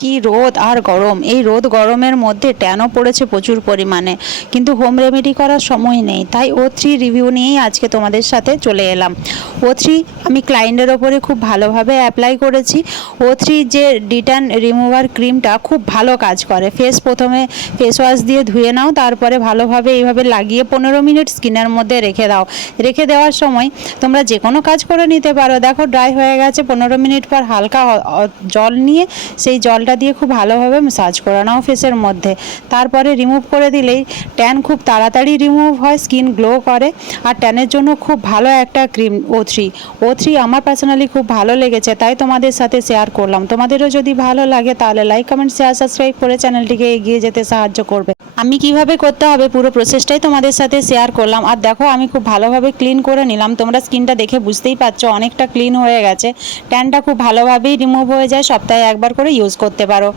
কি রোদ আর গরম! এই রোদ গরমের মধ্যে ট্যানও পড়েছে প্রচুর পরিমাণে, কিন্তু হোম রেমেডি করার সময় নেই, তাই O3 রিভিউ নিয়েই আজকে তোমাদের সাথে চলে এলাম। O3 আমি ক্লায়েন্টের ওপরে খুব ভালোভাবে অ্যাপ্লাই করেছি। O3 যে ডিটান রিমুভার ক্রিমটা খুব ভালো কাজ করে। প্রথমে ফেস ওয়াশ দিয়ে ধুয়ে নাও, তারপরে ভালোভাবে এইভাবে লাগিয়ে 15 মিনিট স্কিনের মধ্যে রেখে দাও। রেখে দেওয়ার সময় তোমরা যে কোনো কাজ করে নিতে পারো। দেখো ড্রাই হয়ে গেছে, 15 মিনিট পর হালকা জল নিয়ে সেই জলটা দিয়ে খুব ভালোভাবে ম্যাসাজ করে নাও ফেসের মধ্যে। তারপরে রিমুভ করে দিলেই ট্যান খুব তাড়াতাড়ি রিমুভ হয়, স্কিন গ্লো করে। আর ট্যানের জন্য খুব ভালো একটা ক্রিম O3 আমার পার্সোনালি খুব ভালো লেগেছে, তাই তোমাদের সাথে শেয়ার করলাম। তোমাদেরও যদি ভালো লাগে তাহলে লাইক, কমেন্ট, শেয়ার, সাবস্ক্রাইব করে চ্যানেলটিকে এগিয়ে যেতে সাহায্য করবে। আমি কিভাবে করতে হবে পুরো প্রসেসটাই তোমাদের সাথে শেয়ার করলাম। আর দেখো আমি খুব ভালোভাবে ক্লিন করে নিলাম। তোমরা স্কিনটা দেখে বুঝতেই পারছো অনেকটা ক্লিন হয়ে গেছে। ট্যানটা খুব ভালোভাবেই রিমুভ হয়ে যায়। সপ্তাহে একবার করে ইউজ করতে পারো।